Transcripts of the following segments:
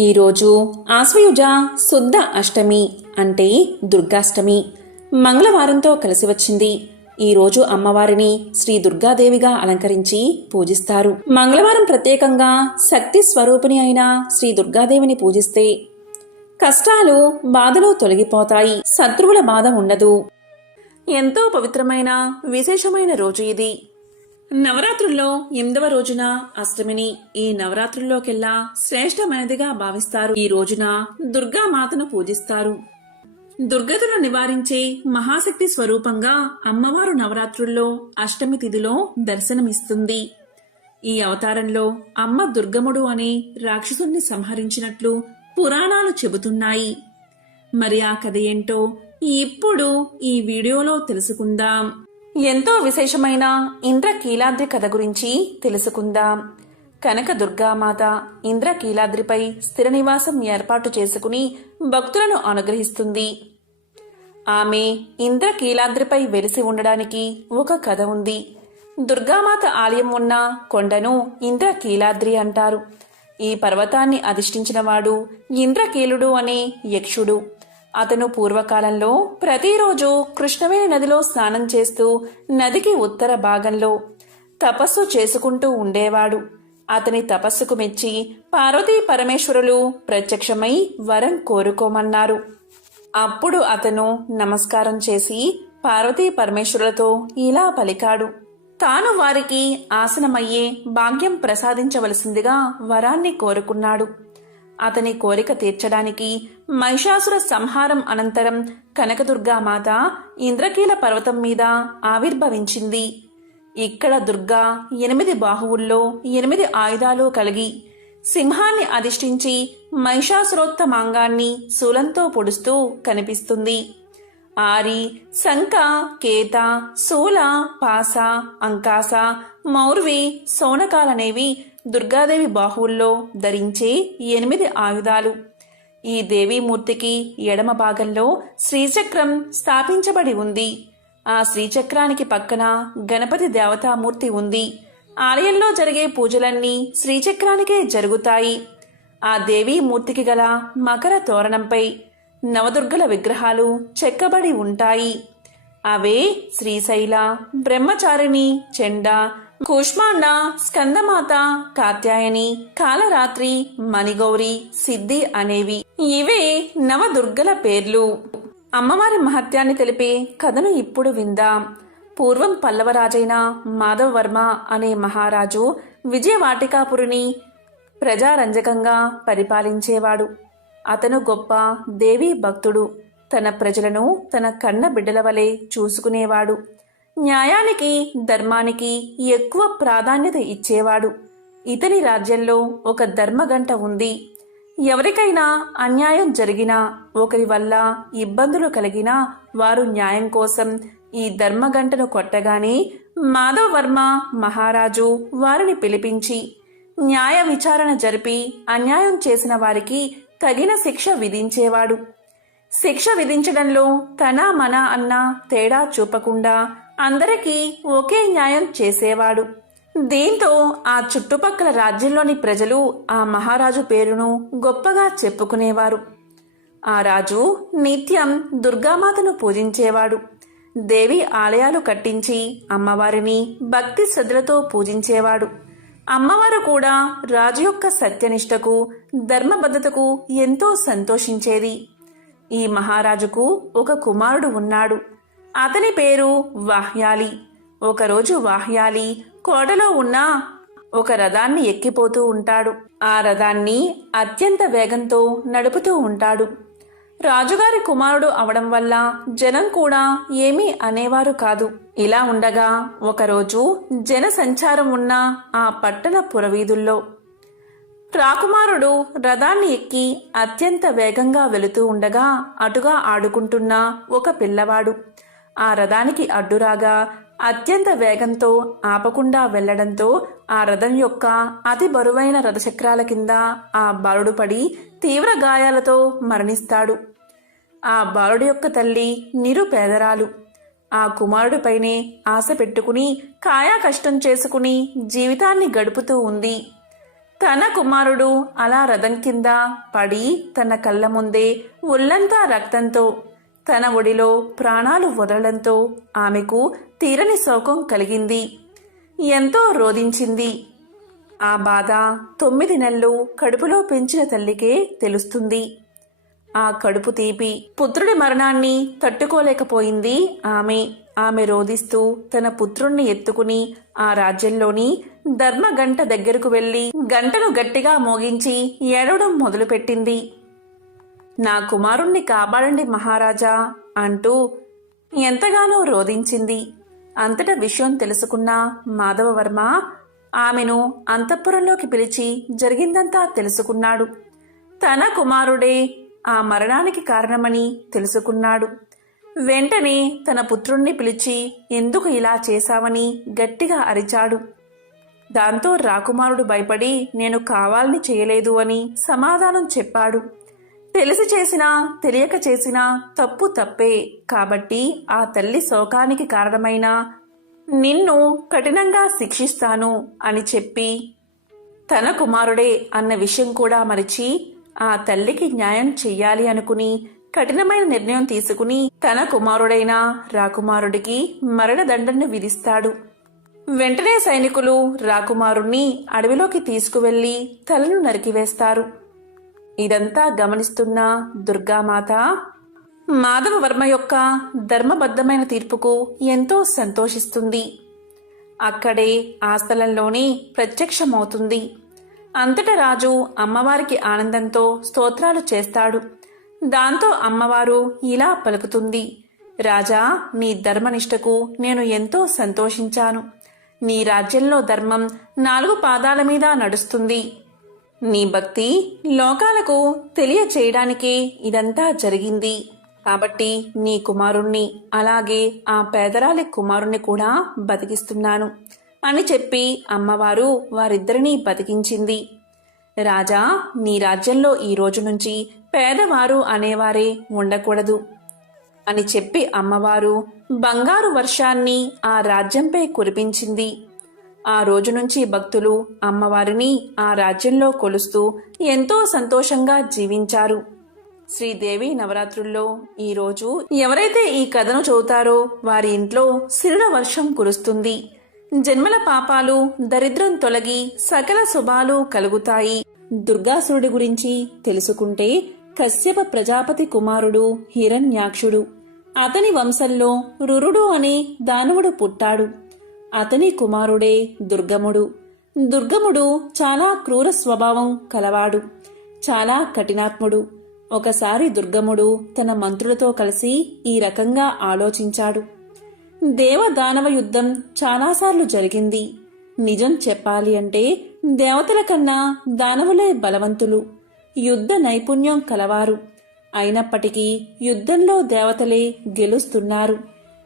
ఈరోజు ఆశ్వయుజ శుద్ధ అష్టమి అంటే దుర్గాష్టమి. మంగళవారంతో కలిసి వచ్చింది. ఈరోజు అమ్మవారిని శ్రీ దుర్గాదేవిగా అలంకరించి పూజిస్తారు. మంగళవారం ప్రత్యేకంగా శక్తి స్వరూపిణి అయిన శ్రీ దుర్గాదేవిని పూజిస్తే కష్టాలు బాధలు తొలగిపోతాయి. శత్రువుల బాధ ఉండదు. ఎంతో పవిత్రమైన విశేషమైన రోజు ఇది. నవరాత్రుల్లో ఎనిమిదవ రోజున అష్టమిని ఈ నవరాత్రుల్లోకెల్లా శ్రేష్టమైనదిగా భావిస్తారు. ఈ రోజున దుర్గా మాతను పూజిస్తారు. దుర్గతులను నివారించే మహాశక్తి స్వరూపంగా అమ్మవారు నవరాత్రుల్లో అష్టమి తిథిలో దర్శనమిస్తుంది. ఈ అవతారంలో అమ్మ దుర్గముడు అనే రాక్షసుణ్ణి సంహరించినట్లు పురాణాలు చెబుతున్నాయి. మరి ఆ కథ ఏంటో ఇప్పుడు ఈ వీడియోలో తెలుసుకుందాం. ఎంతో విశేషమైన ఇంద్రకీలాద్రి కథ గురించి తెలుసుకుందాం. కనక దుర్గామాత ఇంద్రకీలాద్రిపై స్థిర నివాసం ఏర్పాటు చేసుకుని భక్తులను అనుగ్రహిస్తుంది. ఆమె ఇంద్రకీలాద్రిపై వెలిసి ఉండడానికి ఒక కథ ఉంది. దుర్గామాత ఆలయం ఉన్న కొండను ఇంద్రకీలాద్రి అంటారు. ఈ పర్వతాన్ని అధిష్ఠించినవాడు ఇంద్రకీలుడు అనే యక్షుడు. అతను పూర్వకాలంలో ప్రతిరోజు కృష్ణవేణి నదిలో స్నానం చేస్తూ నదికి ఉత్తర భాగంలో తపస్సు చేసుకుంటూ ఉండేవాడు. అతని తపస్సుకు మెచ్చి పార్వతీ పరమేశ్వరులు ప్రత్యక్షమై వరం కోరుకోమన్నారు. అప్పుడు అతను నమస్కారం చేసి పార్వతీ పరమేశ్వరులతో ఇలా పలికాడు. తాను వారికి ఆసనమయ్యే భాగ్యం ప్రసాదించవలసిందిగా వరాన్ని కోరుకున్నాడు. అతని కోరిక తీర్చడానికి మహిషాసుర సంహారం అనంతరం కనకదుర్గామాత ఇంద్రకీల పర్వతం మీద ఆవిర్భవించింది. ఇక్కడ దుర్గా ఎనిమిది బాహువుల్లో ఎనిమిది ఆయుధాలు కలిగి సింహాన్ని అధిష్ఠించి మహిషాసురోత్తమాంగాన్ని శూలంతో పొడుస్తూ కనిపిస్తుంది. ఆరి శంఖ కేత శూల పాస అంకాస మౌర్వి సోనకాలనేవి దుర్గాదేవి బాహువుల్లో ధరించే ఎనిమిది ఆయుధాలు. ఈ దేవీమూర్తికి ఎడమ భాగంలో శ్రీచక్రం స్థాపించబడి ఉంది. ఆ శ్రీచక్రానికి పక్కన గణపతి దేవతామూర్తి ఉంది. ఆలయంలో జరిగే పూజలన్నీ శ్రీచక్రానికే జరుగుతాయి. ఆ దేవీ మూర్తికి గల మకర తోరణంపై నవదుర్గల విగ్రహాలు చెక్కబడి ఉంటాయి. అవే శ్రీశైల బ్రహ్మచారిణి చెండా కూష్మాండ స్కందమాత కాత్యాయని కాలరాత్రి మణిగౌరి సిద్ధి అనేవి. ఇవే నవదుర్గల పేర్లు. అమ్మవారి మహత్యాన్ని తెలిపే కథను ఇప్పుడు విందాం. పూర్వం పల్లవరాజైన మాధవవర్మ అనే మహారాజు విజయవాటికాపురిని ప్రజారంజకంగా పరిపాలించేవాడు. అతను గొప్ప దేవీ భక్తుడు తన ప్రజలను తన కన్న బిడ్డల వలె చూసుకునేవాడు. న్యాయానికి ధర్మానికి ఎక్కువ ప్రాధాన్యత ఇచ్చేవాడు. ఇతని రాజ్యంలో ఒక ధర్మగంట ఉంది. ఎవరికైనా అన్యాయం జరిగినా ఒకరి వల్ల ఇబ్బందులు కలిగినా వారు న్యాయం కోసం ఈ ధర్మగంటను కొట్టగానే మాధవవర్మ మహారాజు వారిని పిలిపించి న్యాయ విచారణ జరిపి అన్యాయం చేసిన వారికి తగిన శిక్ష విధించేవాడు. శిక్ష విధించడంలో తన మన అన్న తేడా చూపకుండా అందరికీ ఒకే న్యాయం చేసేవాడు. దీంతో ఆ చుట్టుపక్కల రాజ్యంలోని ప్రజలు ఆ మహారాజు పేరును గొప్పగా చెప్పుకునేవారు. ఆ రాజు నిత్యం దుర్గామాతను పూజించేవాడు. దేవి ఆలయాలు కట్టించి అమ్మవారిని భక్తి శ్రద్ధలతో పూజించేవాడు. అమ్మవారు కూడా రాజు యొక్క సత్యనిష్టకు ధర్మబద్ధతకు ఎంతో సంతోషించేది. ఈ మహారాజుకు ఒక కుమారుడు ఉన్నాడు. అతని పేరు వాహ్యాలి. ఒకరోజు వాహ్యాలి కోటలో ఉన్న ఒక రథాన్ని ఎక్కిపోతూ ఉంటాడు. ఆ రథాన్ని అత్యంత వేగంతో నడుపుతూ ఉంటాడు. రాజుగారి కుమారుడు అవడం వల్ల జనం కూడా ఏమీ అనేవారు కాదు. ఇలా ఉండగా ఒకరోజు జన సంచారం ఉన్న ఆ పట్టణ పురవీధుల్లో రాకుమారుడు రథాన్ని ఎక్కి అత్యంత వేగంగా వెళుతూ ఉండగా అటుగా ఆడుకుంటున్న ఒక పిల్లవాడు ఆ రథానికి అడ్డురాగా అత్యంత వేగంతో ఆపకుండా వెళ్ళడంతో ఆ రథం యొక్క అతి బరువైన రథచక్రాల కింద ఆ బాలుడు పడి తీవ్ర గాయాలతో మరణిస్తాడు. ఆ బాలుడి యొక్క తల్లి నిరుపేదరాలు ఆ కుమారుడిపైనే ఆశ పెట్టుకుని కాయా కష్టం చేసుకుని జీవితాన్ని గడుపుతూ ఉంది. తన కుమారుడు అలా రథం కింద పడి తన కళ్ళ ముందే ఒళ్ళంతా రక్తంతో తన ఒడిలో ప్రాణాలు వదలడంతో ఆమెకు తీరని శోకం కలిగింది. ఎంతో రోధించింది. ఆ బాధ తొమ్మిది నెలలు కడుపులో పెంచిన తల్లికే తెలుస్తుంది. ఆ కడుపు తీపి పుత్రుడి మరణాన్ని తట్టుకోలేకపోయింది ఆమె. ఆమె రోధిస్తూ తన పుత్రుణ్ణి ఎత్తుకుని ఆ రాజ్యంలోని ధర్మగంట దగ్గరకు వెళ్ళి గంటను గట్టిగా మోగించి ఏడవడం మొదలుపెట్టింది. నా కుమారుణ్ణి కాపాడండి మహారాజా అంటూ ఎంతగానో రోధించింది. అంతటా విషయం తెలుసుకున్న మాధవవర్మ ఆమెను అంతఃపురంలోకి పిలిచి జరిగిందంతా తెలుసుకున్నాడు. తన కుమారుడే ఆ మరణానికి కారణమని తెలుసుకున్నాడు. వెంటనే తన పుత్రుణ్ణి పిలిచి ఎందుకు ఇలా చేశావని గట్టిగా అరిచాడు. దాంతో రాకుమారుడు భయపడి నేను కావాలని చేయలేదు అని సమాధానం చెప్పాడు. తెలిసి చేసినా తెలియక చేసినా తప్పు తప్పే. కాబట్టి ఆ తల్లి శోకానికి కారణమైన నిన్ను కఠినంగా శిక్షిస్తాను అని చెప్పి తన కుమారుడే అన్న విషయం కూడా మరిచి ఆ తల్లికి న్యాయం చెయ్యాలి అనుకుని కఠినమైన నిర్ణయం తీసుకుని తన కుమారుడైన రాకుమారుడికి మరణదండను విధిస్తాడు. వెంటనే సైనికులు రాకుమారుణ్ణి అడవిలోకి తీసుకువెళ్ళి తలను నరికివేస్తారు. ఇదంతా గమనిస్తున్న దుర్గామాత మాధవవర్మ యొక్క ధర్మబద్ధమైన తీర్పుకు ఎంతో సంతోషిస్తుంది. అక్కడే ఆ స్థలంలోనే ప్రత్యక్షమవుతుంది. అంతట రాజు అమ్మవారికి ఆనందంతో స్తోత్రాలు చేస్తాడు. దాంతో అమ్మవారు ఇలా పలుకుతుంది. రాజా నీ ధర్మనిష్టకు నేను ఎంతో సంతోషించాను. నీ రాజ్యంలో ధర్మం నాలుగు పాదాల మీద నడుస్తుంది. నీ భక్తి లోకాలకు తెలియచేయడానికే ఇదంతా జరిగింది. కాబట్టి నీ కుమారుణ్ణి అలాగే ఆ పేదరాలి కుమారుణ్ణి కూడా బతికిస్తున్నాను అని చెప్పి అమ్మవారు వారిద్దరినీ బతికించింది. రాజా నీ రాజ్యంలో ఈ రోజు నుంచి పేదవారు అనేవారే ఉండకూడదు అని చెప్పి అమ్మవారు బంగారు వర్షాన్ని ఆ రాజ్యంపై కురిపించింది. ఆ రోజు నుంచి భక్తులు అమ్మవారిని ఆ రాజ్యంలో కొలుస్తూ ఎంతో సంతోషంగా జీవించారు. శ్రీదేవి నవరాత్రుల్లో ఈరోజు ఎవరైతే ఈ కథను చదువుతారో వారి ఇంట్లో సిరుల వర్షం కురుస్తుంది. జన్మల పాపాలు దరిద్రం తొలగి సకల శుభాలు కలుగుతాయి. దుర్గాసురుడి గురించి తెలుసుకుంటే కశ్యప ప్రజాపతి కుమారుడు హిరణ్యాక్షుడు. అతని వంశంలో రురుడు అనే దానవుడు పుట్టాడు. అతని కుమారుడే దుర్గముడు. దుర్గముడు చాలా క్రూర స్వభావం కలవాడు. చాలా కఠినాత్ముడు. ఒకసారి దుర్గముడు తన మంత్రులతో కలిసి ఈ రకంగా ఆలోచించాడు. దేవదానవ యుద్ధం చాలాసార్లు జరిగింది. నిజం చెప్పాలి అంటే దేవతల కన్నా దానవులే బలవంతులు. యుద్ధ నైపుణ్యం కలవారు. అయినప్పటికీ యుద్ధంలో దేవతలే గెలుస్తున్నారు.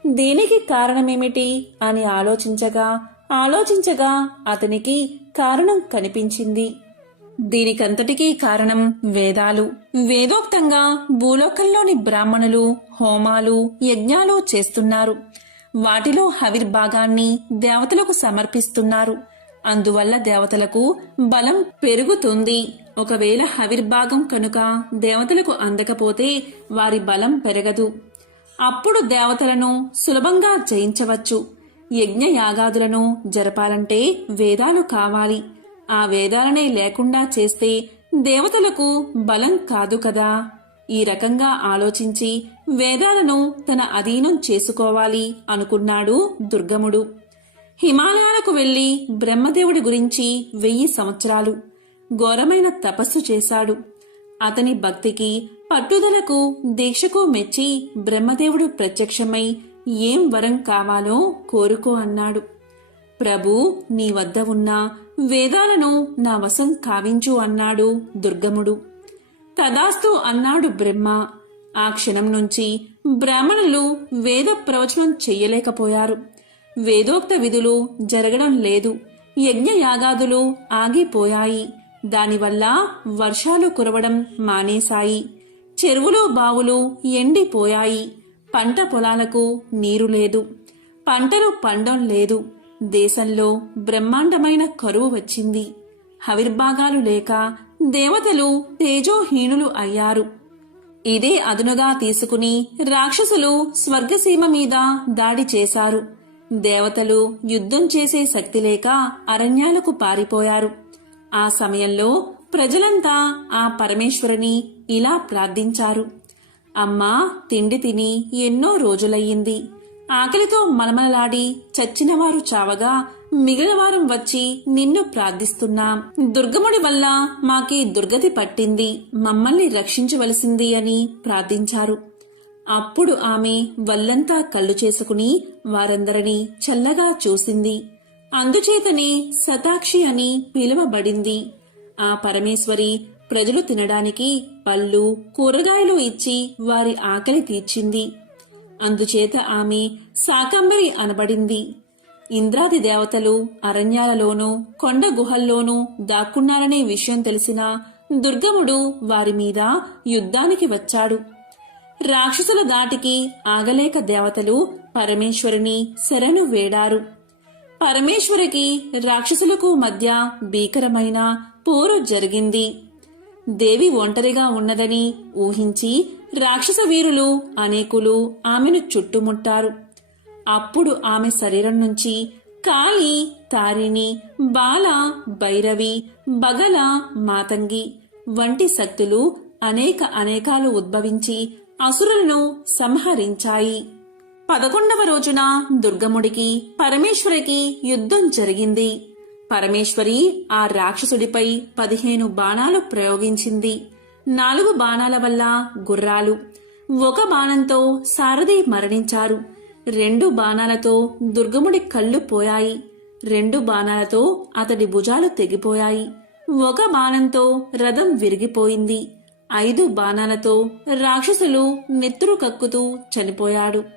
దీనికి కారణమేమిటి అని ఆలోచించగా ఆలోచించగా అతనికి కారణం కనిపించింది. దీనికంతటికీ కారణం వేదాలు. వేదోక్తంగా భూలోకంలోని బ్రాహ్మణులు హోమాలు యజ్ఞాలు చేస్తున్నారు. వాటిలో హవిర్భాగాన్ని దేవతలకు సమర్పిస్తున్నారు. అందువల్ల దేవతలకు బలం పెరుగుతుంది. ఒకవేళ హవిర్భాగం కనుక దేవతలకు అందకపోతే వారి బలం పెరగదు. అప్పుడు దేవతలను సులభంగా జయించవచ్చు. యజ్ఞ యాగాదులను జరపాలంటే వేదాలు కావాలి. ఆ వేదాలనే లేకుండా చేస్తే దేవతలకు బలం కాదు కదా. ఈ రకంగా ఆలోచించి వేదాలను తన అధీనం చేసుకోవాలి అనుకున్నాడు దుర్గముడు. హిమాలయాలకు వెళ్ళి బ్రహ్మదేవుడి గురించి వెయ్యి సంవత్సరాలు ఘోరమైన తపస్సు చేశాడు. అతని భక్తికి పట్టుదలకు దీక్షకు మెచ్చి బ్రహ్మదేవుడు ప్రత్యక్షమై ఏం వరం కావాలో కోరుకో అన్నాడు. ప్రభు నీ వద్ద ఉన్న వేదాలను నా వశం కావించు అన్నాడు దుర్గముడు. తదాస్తు అన్నాడు బ్రహ్మ. ఆ క్షణం నుంచి బ్రాహ్మణులు వేద ప్రవచనం చెయ్యలేకపోయారు. వేదోక్త విధులు జరగడం లేదు. యజ్ఞయాగాదులు ఆగిపోయాయి. దానివల్ల వర్షాలు కురవడం మానేశాయి. చెరువులు బావులు ఎండిపోయాయి. పంట పొలాలకు నీరు లేదు. పంటలు పండం లేదు. దేశంలో బ్రహ్మాండమైన కరువు వచ్చింది. హవిర్భాగాలు లేక దేవతలు తేజోహీనులు అయ్యారు. ఇదే అదునుగా తీసుకుని రాక్షసులు స్వర్గసీమ మీద దాడి చేశారు. దేవతలు యుద్ధం చేసే శక్తి లేక అరణ్యాలకు పారిపోయారు. ఆ సమయంలో ప్రజలంతా ఆ పరమేశ్వరుని ఇలా ప్రార్థించారు. అమ్మా తిండి తిని ఎన్నో రోజులయ్యింది. ఆకలితో మలమలలాడి చచ్చినవారు చావగా మిగిలినవారం వచ్చి నిన్ను ప్రార్థిస్తున్నాం. దుర్గముడి వల్ల మాకీ దుర్గతి పట్టింది. మమ్మల్ని రక్షించవలసింది అని ప్రార్థించారు. అప్పుడు ఆమె వల్లంతా కళ్ళు చేసుకుని వారందరినీ చల్లగా చూసింది. అందుచేతనే శతాక్షి అని పిలువబడింది. ఆ పరమేశ్వరి ప్రజలు తినడానికి పళ్ళు కూరగాయలు ఇచ్చి వారి ఆకలి తీర్చింది. అందుచేత ఆమె శాకంబరి అనబడింది. ఇంద్రాది దేవతలు అరణ్యాలలోనూ కొండ గుహల్లోనూ దాక్కున్నారనే విషయం తెలిసిన దుర్గముడు వారి మీద యుద్ధానికి వచ్చాడు. రాక్షసుల దాటికి ఆగలేక దేవతలు పరమేశ్వరుని శరణు వేడారు. పరమేశ్వరికి రాక్షసులకు మధ్య భీకరమైన పోరు జరిగింది. దేవి ఒంటరిగా ఉన్నదని ఊహించి రాక్షస వీరులు అనేకులు ఆమెను చుట్టుముట్టారు. అప్పుడు ఆమె శరీరం నుంచి కాళి తారిణి బాల భైరవి బగల మాతంగి వంటి శక్తులు అనేక అనేకాలు ఉద్భవించి అసురులను సంహరించాయి. పదకొండవ రోజున దుర్గముడికి పరమేశ్వరికి యుద్ధం జరిగింది. పరమేశ్వరి ఆ రాక్షసుడిపై పదిహేను బాణాలు ప్రయోగించింది. నాలుగు బాణాల వల్ల గుర్రాలు ఒక బాణంతో సారథి మరణించారు. రెండు బాణాలతో దుర్గముడి కళ్ళు పోయాయి. రెండు బాణాలతో అతడి భుజాలు తెగిపోయాయి. ఒక బాణంతో రథం విరిగిపోయింది. ఐదు బాణాలతో రాక్షసులు నెత్తురు కక్కుతూ చనిపోయాడు.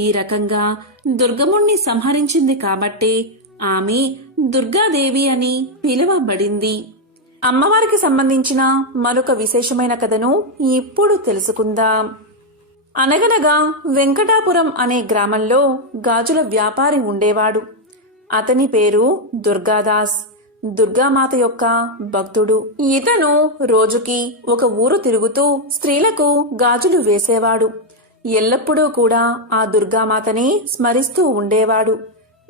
ఈ రకంగా దుర్గముణ్ణి సంహరించింది కాబట్టే ఆమె దుర్గాదేవి అని పిలువబడింది. అమ్మవారికి సంబంధించిన మరొక విశేషమైన కథను ఇప్పుడు తెలుసుకుందాం. అనగనగా వెంకటాపురం అనే గ్రామంలో గాజుల వ్యాపారి ఉండేవాడు. అతని పేరు దుర్గాదాస్. దుర్గామాత యొక్క భక్తుడు. ఇతను రోజుకి ఒక ఊరు తిరుగుతూ స్త్రీలకు గాజులు వేసేవాడు. ఎల్లప్పుడూ కూడా ఆ దుర్గామాతనే స్మరిస్తూ ఉండేవాడు.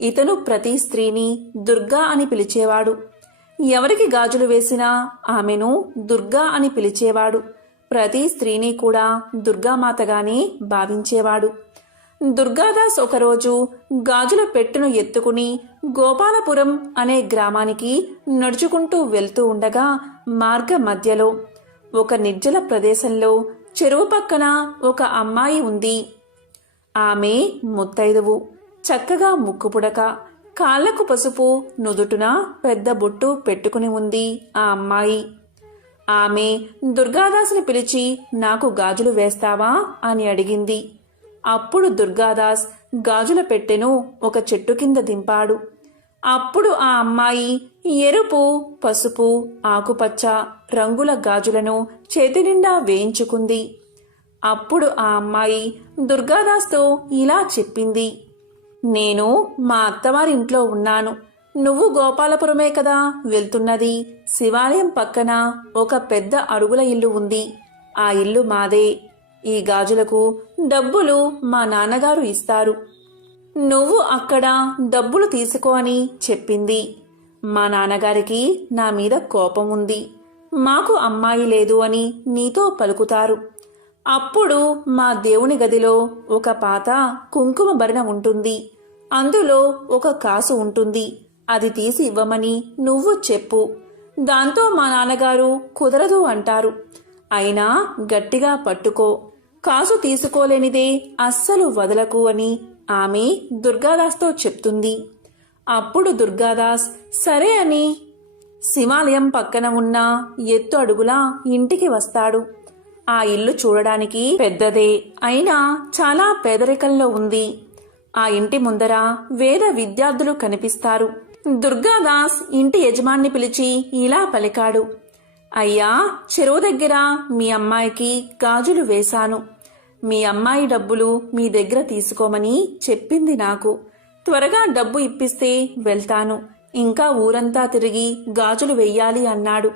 ఇతను ప్రతి స్త్రీని దుర్గా అని పిలిచేవాడు. ఎవరికి గాజులు వేసినా ఆమెను దుర్గా అని పిలిచేవాడు. ప్రతి స్త్రీని కూడా దుర్గామాతగానే భావించేవాడు. దుర్గాదాస్ ఒకరోజు గాజుల పెట్టును ఎత్తుకుని గోపాలపురం అనే గ్రామానికి నడుచుకుంటూ వెళ్తూ ఉండగా మార్గ మధ్యలో ఒక నిర్జల ప్రదేశంలో చెరువు పక్కన ఒక అమ్మాయి ఉంది. ఆమె ముత్తైదువు. చక్కగా ముక్కుపుడక కాళ్ళకు పసుపు నుదుటున పెద్ద బొట్టు పెట్టుకుని ఉంది ఆ అమ్మాయి. ఆమె దుర్గాదాస్ని పిలిచి నాకు గాజులు వేస్తావా? అని అడిగింది. అప్పుడు దుర్గాదాస్ గాజుల పెట్టెను ఒక చెట్టు కింద దింపాడు. అప్పుడు ఆ అమ్మాయి ఎరుపు పసుపు ఆకుపచ్చ రంగుల గాజులను చేతి నిండా వేయించుకుంది. అప్పుడు ఆ అమ్మాయి దుర్గాదాస్తో ఇలా చెప్పింది. నేను మా అత్తవారింట్లో ఉన్నాను. నువ్వు గోపాలపురమే కదా వెళ్తున్నది. శివాలయం పక్కన ఒక పెద్ద అడుగుల ఇల్లు ఉంది. ఆ ఇల్లు మాదే. ఈ గాజులకు డబ్బులు మా నాన్నగారు ఇస్తారు. నువ్వు అక్కడ డబ్బులు తీసుకో అని చెప్పింది. మా నాన్నగారికి నా మీద కోపం ఉంది. మాకు అమ్మాయి లేదు అని నీతో పలుకుతారు. అప్పుడు మా దేవుని గదిలో ఒక పాత కుంకుమ భరణ ఉంటుంది. అందులో ఒక కాసు ఉంటుంది. అది తీసి ఇవ్వమని నువ్వు చెప్పు. దాంతో మా నాన్నగారు కుదరదు అంటారు. అయినా గట్టిగా పట్టుకో. కాసు తీసుకోలేనిదే అస్సలు వదలకు అని ఆమె దుర్గాదాస్తో చెప్తుంది. అప్పుడు దుర్గాదాస్ సరే అని శివాలయం పక్కన ఉన్న ఎత్తు అడుగులా ఇంటికి వస్తాడు. ఆ ఇల్లు చూడడానికి పెద్దదే అయినా చాలా పేదరికంలో ఉంది. ఆ ఇంటి ముందర వేద విద్యార్థులు కనిపిస్తారు. దుర్గాదాస్ ఇంటి యజమాన్ని పిలిచి ఇలా పలికాడు. అయ్యా చెరువు దగ్గర మీ అమ్మాయికి గాజులు వేశాను. మీ అమ్మాయి డబ్బులు మీ దగ్గర తీసుకోమని చెప్పింది నాకు. త్వరగా డబ్బు ఇప్పిస్తే వెళ్తాను. ఇంకా ఊరంతా తిరిగి గాజులు వెయ్యాలి అన్నాడు.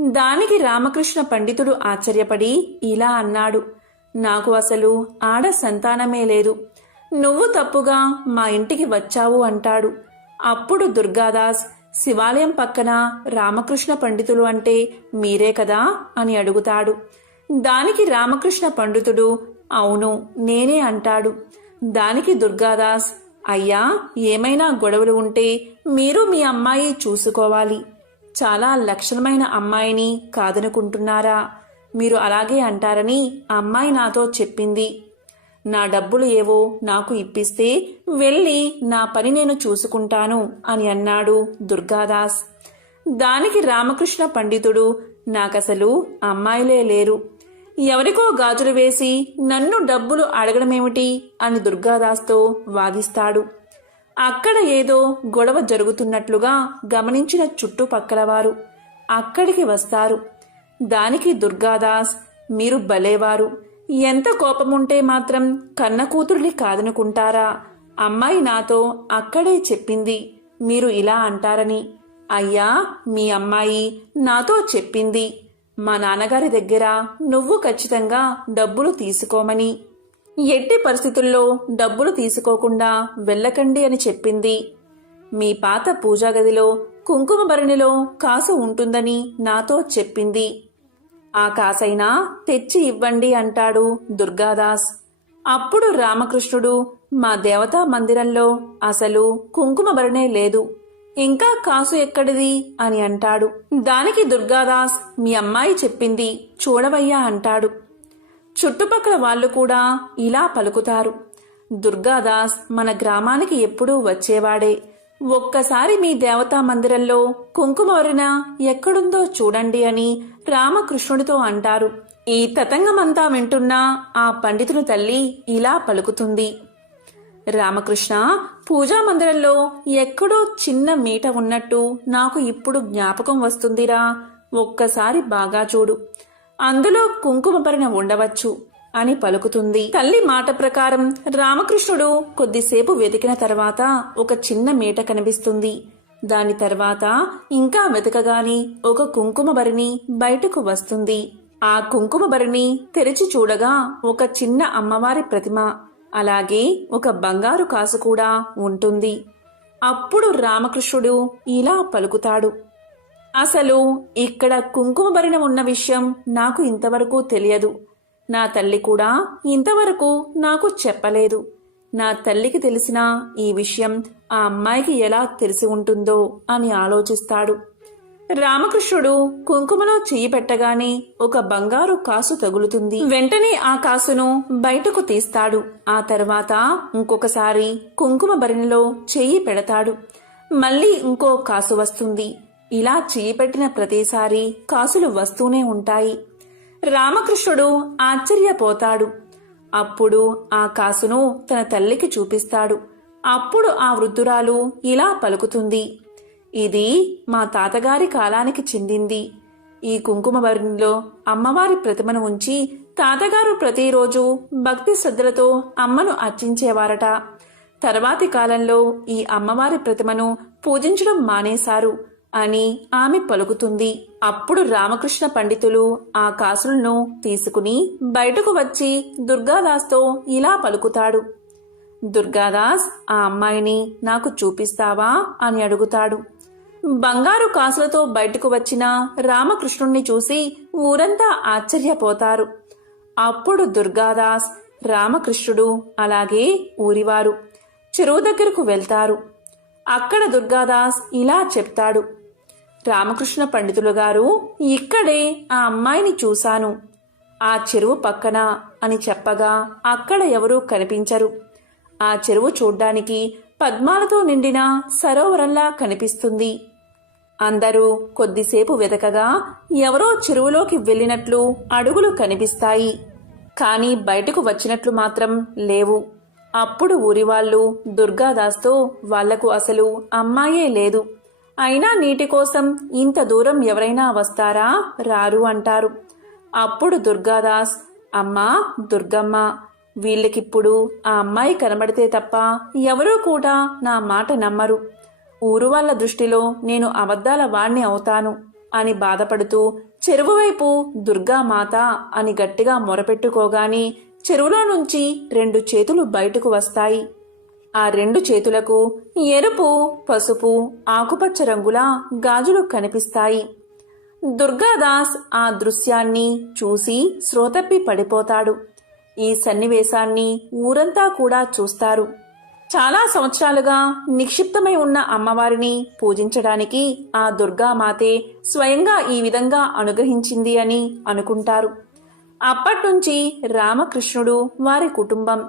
దానికి రామకృష్ణ పండితుడు ఆశ్చర్యపడి ఇలా అన్నాడు. నాకు అసలు ఆడ సంతానమే లేదు. నువ్వు తప్పుగా మా ఇంటికి వచ్చావు అంటాడు. అప్పుడు దుర్గాదాస్ శివాలయం పక్కన రామకృష్ణ పండితులు అంటే మీరే కదా అని అడుగుతాడు. దానికి రామకృష్ణ పండితుడు అవును నేనే అంటాడు. దానికి దుర్గాదాస్ అయ్యా ఏమైనా గొడవలు ఉంటే మీరు మీ అమ్మాయి చూసుకోవాలి. చాలా లక్షణమైన అమ్మాయిని కాదనుకుంటున్నారా? మీరు అలాగే అంటారని అమ్మాయి నాతో చెప్పింది. నా డబ్బులు ఏవో నాకు ఇప్పిస్తే వెళ్ళి నా పని నేను చూసుకుంటాను అని అన్నాడు దుర్గాదాస్. దానికి రామకృష్ణ పండితుడు నాకసలు అమ్మాయిలే లేరు. ఎవరికో గాజులు వేసి నన్ను డబ్బులు అడగడమేమిటి అని దుర్గాదాస్తో వాదిస్తాడు. అక్కడ ఏదో గొడవ జరుగుతున్నట్లుగా గమనించిన చుట్టుపక్కల వారు అక్కడికి వస్తారు. దానికి దుర్గాదాస్ మీరు భలేవారు. ఎంత కోపముంటే మాత్రం కన్న కూతుర్ని కాదనుకుంటారా? అమ్మాయి నాతో అక్కడే చెప్పింది. మీరు ఇలా అంటారని. అయ్యా మీ అమ్మాయి నాతో చెప్పింది. మా నాన్నగారి దగ్గర నువ్వు ఖచ్చితంగా డబ్బులు తీసుకోమని. ఎట్టి పరిస్థితుల్లో డబ్బులు తీసుకోకుండా వెళ్ళకండి అని చెప్పింది. మీ పాత పూజా గదిలో కుంకుమ భరణిలో కాసు ఉంటుందని నాతో చెప్పింది. ఆ కాసైనా తెచ్చి ఇవ్వండి అంటాడు దుర్గాదాస్. అప్పుడు రామకృష్ణుడు మా దేవతా మందిరంలో అసలు కుంకుమ భరణే లేదు. ఇంకా కాసు ఎక్కడిది? అని అంటాడు. దానికి దుర్గాదాస్ మీ అమ్మాయి చెప్పింది చూడవయ్యా అంటాడు. చుట్టుపక్కల వాళ్ళు కూడా ఇలా పలుకుతారు. దుర్గాదాస్ మన గ్రామానికి ఎప్పుడూ వచ్చేవాడే. ఒక్కసారి మీ దేవతా మందిరంలో కుంకుమవరిన ఎక్కడుందో చూడండి అని రామకృష్ణుడితో అంటారు. ఈ తతంగమంతా వింటున్న ఆ పండితుని తల్లి ఇలా పలుకుతుంది. రామకృష్ణ పూజా మందిరంలో ఎక్కడో చిన్న మీట ఉన్నట్టు నాకు ఇప్పుడు జ్ఞాపకం వస్తుందిరా. ఒక్కసారి బాగా చూడు. అందులో కుంకుమ భరణ ఉండవచ్చు అని పలుకుతుంది. తల్లి మాట ప్రకారం రామకృష్ణుడు కొద్దిసేపు వెతికిన తర్వాత ఒక చిన్న మీట కనిపిస్తుంది. దాని తర్వాత ఇంకా వెతకగాని ఒక కుంకుమ భరిణి బయటకు వస్తుంది. ఆ కుంకుమ భరిణి తెరిచి చూడగా ఒక చిన్న అమ్మవారి ప్రతిమ అలాగే ఒక బంగారు కాసు కూడా ఉంటుంది. అప్పుడు రామకృష్ణుడు ఇలా పలుకుతాడు. అసలు ఇక్కడ కుంకుమభరణం ఉన్న విషయం నాకు ఇంతవరకు తెలియదు. నా తల్లి కూడా ఇంతవరకు నాకు చెప్పలేదు. నా తల్లికి తెలిసిన ఈ విషయం ఆ అమ్మాయికి ఎలా తెలిసి ఉంటుందో అని ఆలోచిస్తాడు. రామకృష్ణుడు కుంకుమలో చెయ్యి పెట్టగానే ఒక బంగారు కాసు తగులుతుంది. వెంటనే ఆ కాసును బయటకు తీస్తాడు. ఆ తర్వాత ఇంకొకసారి కుంకుమ భరిణిలో చెయ్యి పెడతాడు. మళ్ళీ ఇంకో కాసు వస్తుంది. ఇలా చెయ్యి పెట్టిన ప్రతిసారి కాసులు వస్తూనే ఉంటాయి. రామకృష్ణుడు ఆశ్చర్యపోతాడు. అప్పుడు ఆ కాసును తన తల్లికి చూపిస్తాడు. అప్పుడు ఆ వృద్ధురాలు ఇలా పలుకుతుంది. ఇది మా తాతగారి కాలానికి చెందింది. ఈ కుంకుమ భరణిలో అమ్మవారి ప్రతిమను ఉంచి తాతగారు ప్రతిరోజు భక్తి శ్రద్ధలతో అమ్మను అర్చించేవారట. తర్వాతి కాలంలో ఈ అమ్మవారి ప్రతిమను పూజించడం మానేశారు అని ఆమె పలుకుతుంది. అప్పుడు రామకృష్ణ పండితులు ఆ కాసులను తీసుకుని బయటకు వచ్చి దుర్గాదాస్తో ఇలా పలుకుతాడు. దుర్గాదాస్ ఆ అమ్మాయిని నాకు చూపిస్తావా? అని అడుగుతాడు. బంగారు కాసులతో బయటకు వచ్చిన రామకృష్ణుణ్ణి చూసి ఊరంతా ఆశ్చర్యపోతారు. అప్పుడు దుర్గాదాస్ రామకృష్ణుడు అలాగే ఊరివారు చెరువు దగ్గరకు వెళ్తారు. అక్కడ దుర్గాదాస్ ఇలా చెప్తాడు. రామకృష్ణ పండితులు గారు ఇక్కడే ఆ అమ్మాయిని చూశాను. ఆ చెరువు పక్కన అని చెప్పగా అక్కడ ఎవరూ కనిపించరు. ఆ చెరువు చూడ్డానికి పద్మాలతో నిండిన సరోవరంలా కనిపిస్తుంది. అందరూ కొద్దిసేపు వెతకగా ఎవరో చెరువులోకి వెళ్ళినట్లు అడుగులు కనిపిస్తాయి. కానీ బయటకు వచ్చినట్లు మాత్రం లేవు. అప్పుడు ఊరివాళ్ళు దుర్గాదాస్తో వాళ్ళకు అసలు అమ్మాయే లేదు. అయినా నీటి కోసం ఇంత దూరం ఎవరైనా వస్తారా? రారు అంటారు. అప్పుడు దుర్గాదాస్ అమ్మా దుర్గమ్మ వీళ్ళకిప్పుడు ఆ అమ్మాయి కనబడితే తప్ప ఎవరూ కూడా నా మాట నమ్మరు. ఊరు వాళ్ళ దృష్టిలో నేను అబద్ధాల వాణ్ణి అవుతాను అని బాధపడుతూ చెరువు వైపు దుర్గామాత అని గట్టిగా మొరపెట్టుకోగాని చెరువులో నుంచి రెండు చేతులు బయటకు వస్తాయి. ఆ రెండు చేతులకు ఎరుపు పసుపు ఆకుపచ్చ రంగుల గాజులు కనిపిస్తాయి. దుర్గాదాస్ ఆ దృశ్యాన్ని చూసి శ్రోతప్పి పడిపోతాడు. ఈ సన్నివేశాన్ని ఊరంతా కూడా చూస్తారు. చాలా సంవత్సరాలుగా నిక్షిప్తమై ఉన్న అమ్మవారిని పూజించడానికి ఆ దుర్గామాతే స్వయంగా ఈ విధంగా అనుగ్రహించింది అని అనుకుంటారు. అప్పట్నుంచి రామకృష్ణుడు వారి కుటుంబం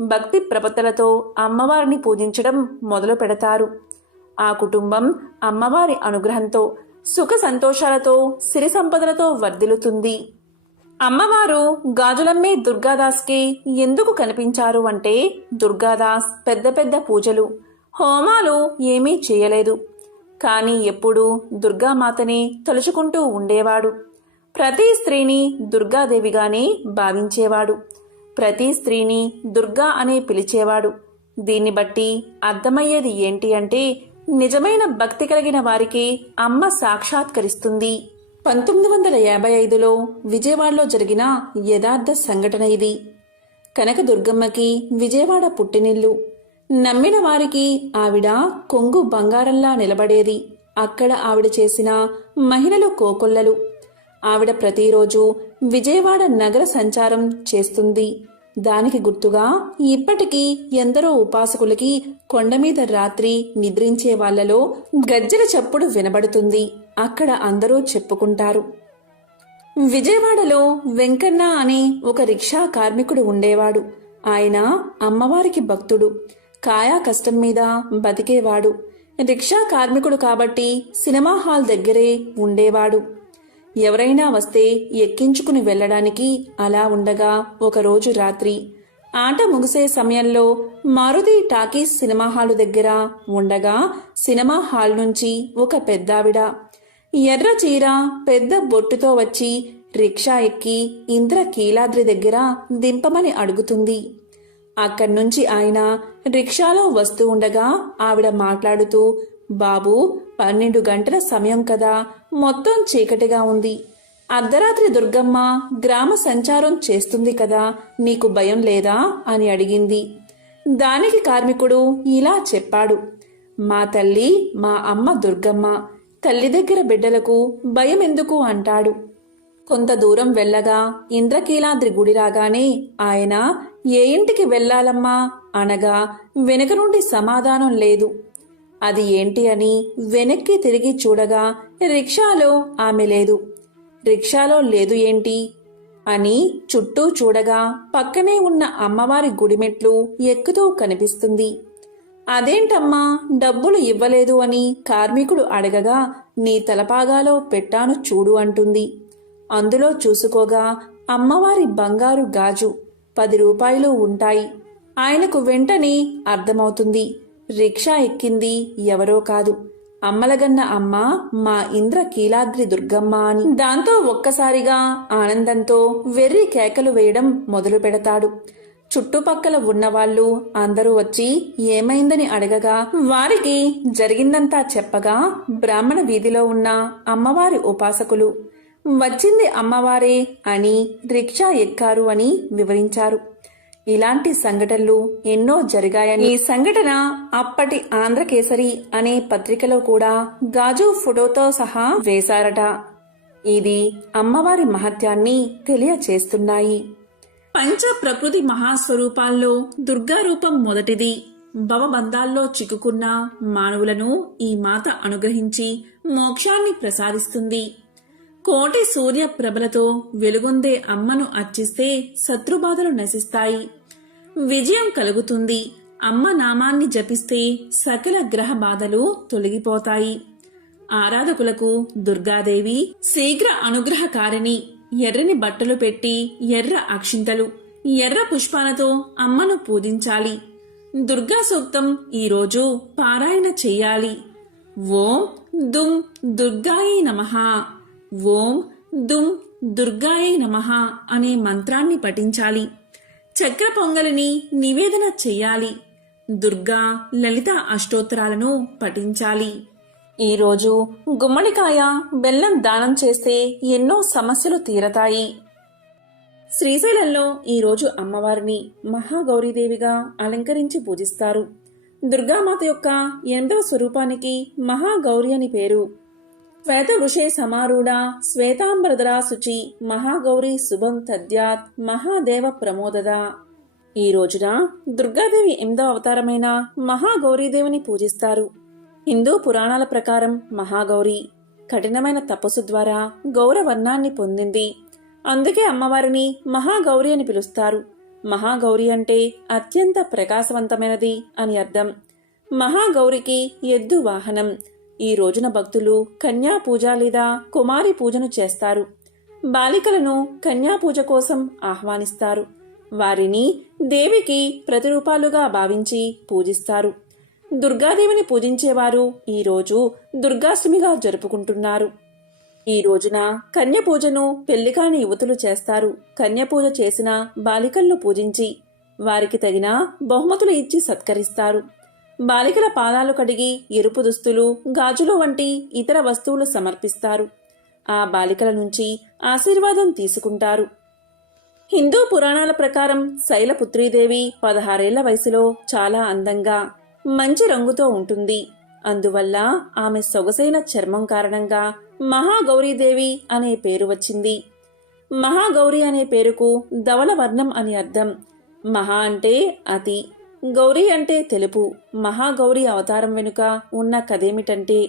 భక్తి ప్రపత్తలతో అమ్మవారిని పూజించడం మొదలు పెడతారు. ఆ కుటుంబం అమ్మవారి అనుగ్రహంతో సుఖ సంతోషాలతో సిరి సంపదలతో వర్ధిల్లుతుంది. అమ్మవారు గాజులమ్మే దుర్గాదాస్కి ఎందుకు కనిపించారు అంటే దుర్గాదాస్ పెద్ద పెద్ద పూజలు హోమాలు ఏమీ చేయలేదు. కానీ ఎప్పుడూ దుర్గామాతని తలుచుకుంటూ ఉండేవాడు. ప్రతి స్త్రీని దుర్గాదేవిగానే భావించేవాడు. ప్రతి స్త్రీని దుర్గా అనే పిలిచేవాడు. దీన్ని బట్టి అర్థమయ్యేది ఏంటి అంటే నిజమైన భక్తి కలిగిన వారికి అమ్మ సాక్షాత్కరిస్తుంది. పంతొమ్మిది వందల యాభై ఐదులో విజయవాడలో జరిగిన యథార్థ సంఘటన ఇది. కనకదుర్గమ్మకి విజయవాడ పుట్టినిల్లు. నమ్మిన వారికి ఆవిడ కొంగు బంగారంలా నిలబడేది. అక్కడ ఆవిడ చేసిన మహిళలు కోకొల్లలు. ఆవిడ ప్రతిరోజు విజయవాడ నగర సంచారం చేస్తుంది. దానికి గుర్తుగా ఇప్పటికీ ఎందరో ఉపాసకులకి కొండ మీద రాత్రి నిద్రించే వాళ్ళలో గజ్జల చప్పుడు వినబడుతుంది. అక్కడ అందరూ చెప్పుకుంటారు. విజయవాడలో వెంకన్న అనే ఒక రిక్షా కార్మికుడు ఉండేవాడు. ఆయన అమ్మవారికి భక్తుడు. కాయా కష్టం మీద బతికేవాడు. రిక్షా కార్మికుడు కాబట్టి సినిమా హాల్ దగ్గరే ఉండేవాడు. ఎవరైనా వస్తే ఎక్కించుకుని వెళ్ళడానికి అలా ఉండగా ఒకరోజు రాత్రి ఆట ముగిసే సమయంలో మారుతి టాకీస్ సినిమా హాలు దగ్గర ఉండగా సినిమా హాల్ నుంచి ఒక పెద్దావిడ ఎర్ర చీర పెద్ద బొట్టుతో వచ్చి రిక్షా ఎక్కి ఇంద్ర కీలాద్రి దగ్గర దింపమని అడుగుతుంది. అక్కడి నుంచి ఆయన రిక్షాలో వస్తూ ఉండగా ఆవిడ మాట్లాడుతూ బాబు పన్నెండు గంటల సమయం కదా మొత్తం చీకటిగా ఉంది. అర్ధరాత్రి దుర్గమ్మ గ్రామ సంచారం చేస్తుంది కదా నీకు భయం లేదా? అని అడిగింది. దానికి కార్మికుడు ఇలా చెప్పాడు మా తల్లి మా అమ్మ దుర్గమ్మ తల్లి దగ్గర బిడ్డలకు భయం ఎందుకు అంటాడు. కొంత దూరం వెళ్ళగా ఇంద్రకీలాద్రి గుడి రాగానే ఆయన ఏ ఇంటికి వెళ్ళాలమ్మా? అనగా వెనుక నుండి సమాధానం లేదు. అది ఏంటి అని వెనక్కి తిరిగి చూడగా రిక్షాలో ఆమె లేదు. రిక్షాలో లేదు ఏంటి? అని చుట్టూ చూడగా పక్కనే ఉన్న అమ్మవారి గుడిమెట్లు ఎక్కుతూ కనిపిస్తుంది. అదేంటమ్మా? డబ్బులు ఇవ్వలేదు అని కార్మికుడు అడగగా నీ తలపాగాలో పెట్టాను చూడు అంటుంది. అందులో చూసుకోగా అమ్మవారి బంగారు గాజు పది రూపాయలు ఉంటాయి. ఆయనకు వెంటనే అర్థమవుతుంది. రిక్షా ఎక్కింది ఎవరో కాదు. అమ్మలగన్న అమ్మ మా ఇంద్ర కీలాద్రి దుర్గమ్మ అని. దాంతో ఒక్కసారిగా ఆనందంతో వెర్రి కేకలు వేయడం మొదలు పెడతాడు చుట్టుపక్కల ఉన్నవాళ్ళు అందరూ వచ్చి ఏమైందని అడగగా వారికి జరిగిందంతా చెప్పగా బ్రాహ్మణ వీధిలో ఉన్న అమ్మవారి ఉపాసకులు వచ్చింది అమ్మవారే అని రిక్షా ఎక్కారు అని వివరించారు. ఇలాంటి సంఘటనలు ఎన్నో జరిగాయని ఈ సంఘటన అప్పటి ఆంధ్రకేసరి అనే పత్రికలో కూడా గాజు ఫోటోతో సహా వేశారట. ఇది అమ్మవారి మహత్యాన్ని తెలియచేస్తున్నాయి. పంచ ప్రకృతి మహాస్వరూపాల్లో దుర్గా రూపం మొదటిది. భవబంధాల్లో చిక్కుకున్న మానవులను ఈ మాత అనుగ్రహించి మోక్షాన్ని ప్రసాదిస్తుంది. కోటి సూర్య ప్రభలతో వెలుగొందే అమ్మను అర్చిస్తే శత్రుబాధలు నశిస్తాయి. విజయం కలుగుతుంది. అమ్మ నామాన్ని జపిస్తే సకల గ్రహ బాధలు తొలగిపోతాయి. ఆరాధకులకు దుర్గాదేవి శీఘ్ర అనుగ్రహకారిణి. ఎర్రని బట్టలు పెట్టి ఎర్ర అక్షింతలు ఎర్ర పుష్పాలతో అమ్మను పూజించాలి. దుర్గా సూక్తం ఈరోజు పారాయణ చెయ్యాలి. ఓం దుం దుర్గాయి నమః. ఓం దుమ్ దుర్గాయే నమః అనే మంత్రాన్ని పఠించాలి. చక్ర పొంగలిని నివేదన చెయ్యాలి. దుర్గా లలిత అష్టోత్తరాలను పఠించాలి. ఈరోజు గుమ్మడికాయ బెల్లం దానం చేస్తే ఎన్నో సమస్యలు తీరతాయి. శ్రీశైలంలో ఈరోజు అమ్మవారిని మహాగౌరీదేవిగా అలంకరించి పూజిస్తారు. దుర్గామాత యొక్క ఎనిమిదవ స్వరూపానికి మహాగౌరి అని పేరు. శ్వేత వృషే సమారూఢ శ్వేతాంబరధరా శుచి మహాగౌరి శుభం తద్యాత్ మహాదేవ ప్రమోదద. ఈ రోజున దుర్గాదేవి ఎనిమిదవ అవతారమైన మహాగౌరీదేవిని పూజిస్తారు. హిందూ పురాణాల ప్రకారం మహాగౌరి కఠినమైన తపస్సు ద్వారా గౌరవర్ణాన్ని పొందింది. అందుకే అమ్మవారిని మహాగౌరి అని పిలుస్తారు. మహాగౌరి అంటే అత్యంత ప్రకాశవంతమైనది అని అర్థం. మహాగౌరికి ఎద్దు వాహనం. ఈ రోజున భక్తులు కన్యా పూజ లేదా కుమారి పూజను చేస్తారు. బాలికలను కన్యా పూజ కోసం ఆహ్వానిస్తారు. వారిని దేవికి ప్రతిరూపాలుగా భావించి పూజిస్తారు. దుర్గాదేవిని పూజించేవారు ఈరోజు దుర్గాష్టమిగా జరుపుకుంటున్నారు. ఈ రోజున కన్య పూజను పెళ్ళికాని యువతులు చేస్తారు. కన్య పూజ చేసిన బాలికలను పూజించి వారికి తగిన బహుమతులు ఇచ్చి సత్కరిస్తారు. బాలికల పాదాలు కడిగి ఎరుపు దుస్తులు గాజులు వంటి ఇతర వస్తువులు సమర్పిస్తారు. ఆ బాలికల నుంచి ఆశీర్వాదం తీసుకుంటారు. హిందూ పురాణాల ప్రకారం శైలపుత్రీదేవి పదహారేళ్ళ వయసులో చాలా అందంగా మంచి రంగుతో ఉంటుంది. అందువల్ల ఆమె సొగసైన చర్మం కారణంగా మహాగౌరీదేవి అనే పేరు వచ్చింది. మహాగౌరి అనే పేరుకు ధవలవర్ణం అని అర్థం. మహా అంటే అతి. గౌరీ అంటే తెలుపు. మహాగౌరి అవతారం వెనుక ఉన్న కథేమిటంటే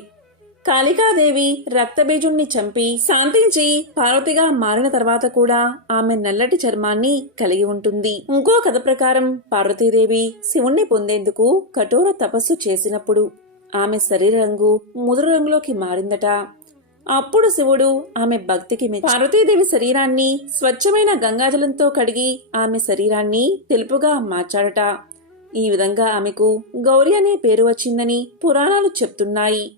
కాళికాదేవి రక్తబీజుణ్ణి చంపి శాంతించి పార్వతిగా మారిన తర్వాత కూడా ఆమె నల్లటి చర్మాన్ని కలిగి ఉంటుంది. ఇంకో కథ ప్రకారం పార్వతీదేవి శివుణ్ణి పొందేందుకు కఠోర తపస్సు చేసినప్పుడు ఆమె శరీర రంగు ముదురు రంగులోకి మారిందట. అప్పుడు శివుడు ఆమె భక్తికి మెచ్చి పార్వతీదేవి శరీరాన్ని స్వచ్ఛమైన గంగాజలంతో కడిగి ఆమె శరీరాన్ని తెలుపుగా మార్చాడట. ఈ విధంగా ఆమెకు గౌరి అనే పేరు వచ్చిందని పురాణాలు చెప్తున్నాయి.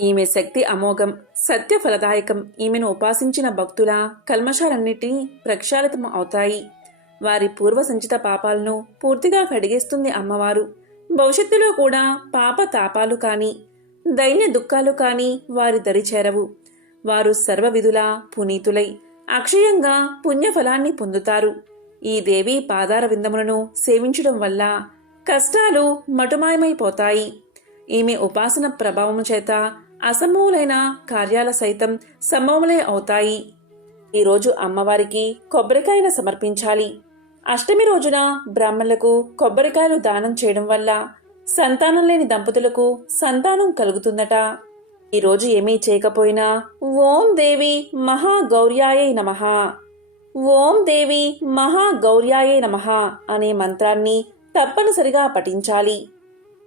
ఈమె శక్తి అమోఘం సత్య ఫలదాయకం ఈమెను ఉపాసించిన భక్తుల కల్మషాలన్నిటినీ ప్రక్షాళితం అవుతాయి. వారి పూర్వ సంచిత పాపాలను పూర్తిగా కడిగేస్తుంది అమ్మవారు. భవిష్యత్తులో కూడా పాప తాపాలు కానీ దైన్య దుఃఖాలు కానీ వారి దరి చేరవు. వారు సర్వవిధులా పునీతులై అక్షయంగా పుణ్యఫలాన్ని పొందుతారు. ఈ దేవి పాదార విందములను సేవించడం వల్ల కష్టాలు మటుమాయమైపోతాయి. ఈమె ఉపాసన ప్రభావము చేత అసమూలైన కార్యాల సైతం సంభవములే అవుతాయి. ఈరోజు అమ్మవారికి కొబ్బరికాయను సమర్పించాలి. అష్టమి రోజున బ్రాహ్మణులకు కొబ్బరికాయలు దానం చేయడం వల్ల సంతానం లేని దంపతులకు సంతానం కలుగుతుందట. ఈరోజు ఏమీ చేయకపోయినా ఓం దేవి మహాగౌర్యాయ నమః. ఓం దేవి మహాగౌర్యాయ నమః అనే మంత్రాన్ని తప్పనిసరిగా పఠించాలి.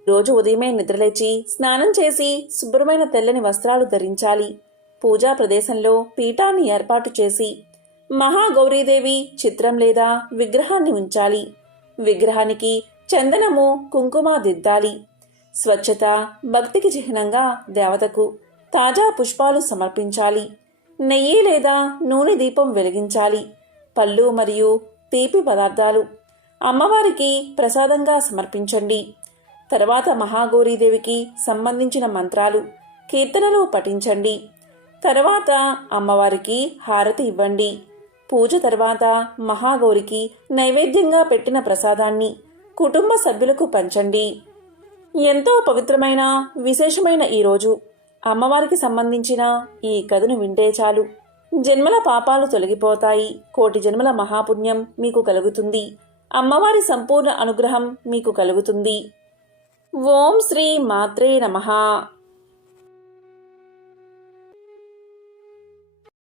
రోజు ఉదయమే నిద్రలేచి స్నానం చేసి శుభ్రమైన తెల్లని వస్త్రాలు ధరించాలి. పూజా ప్రదేశంలో పీఠాన్ని ఏర్పాటు చేసి మహాగౌరీదేవి చిత్రం లేదా విగ్రహాన్ని ఉంచాలి. విగ్రహానికి చందనము కుంకుమ దిద్దాలి. స్వచ్ఛత భక్తికి చిహ్నంగా దేవతకు తాజా పుష్పాలు సమర్పించాలి. నెయ్యి లేదా నూనె దీపం వెలిగించాలి. పళ్ళు మరియు తీపి పదార్థాలు అమ్మవారికి ప్రసాదంగా సమర్పించండి. తర్వాత మహాగౌరీదేవికి సంబంధించిన మంత్రాలు కీర్తనలు పఠించండి. తర్వాత అమ్మవారికి హారతి ఇవ్వండి. పూజ తర్వాత మహాగౌరికి నైవేద్యంగా పెట్టిన ప్రసాదాన్ని కుటుంబ సభ్యులకు పంచండి. ఎంతో పవిత్రమైన విశేషమైన ఈ రోజు అమ్మవారికి సంబంధించిన ఈ కథను వింటే చాలు. జన్మల పాపాలు తొలగిపోతాయి. కోటి జన్మల మహాపుణ్యం మీకు కలుగుతుంది. అమ్మవారి సంపూర్ణ అనుగ్రహం మీకు కలుగుతుంది. ఓం శ్రీ మాత్రే నమః.